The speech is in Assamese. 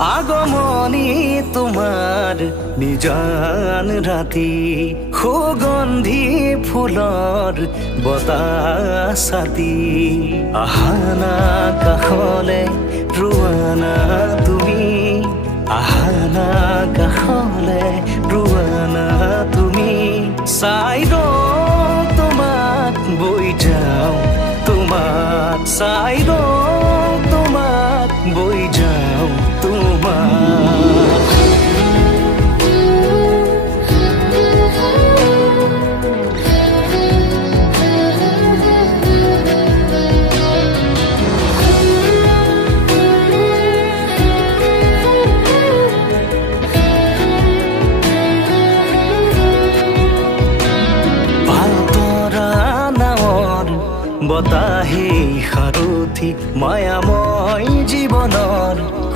আগমনী তোমাৰ নিজান ৰাতি সুগন্ধি ফুলৰ বতাহ ছাতি আহানা কাষলে ৰোৱানা তুমি আহানা কাষলে ৰোৱানা তুমি চাই তোমাক বৈ যাওঁ তোমাক চাই তোমাক বৈ যাওঁ তোমাক বতাহে সাৰথি মায়াময় জীৱনৰ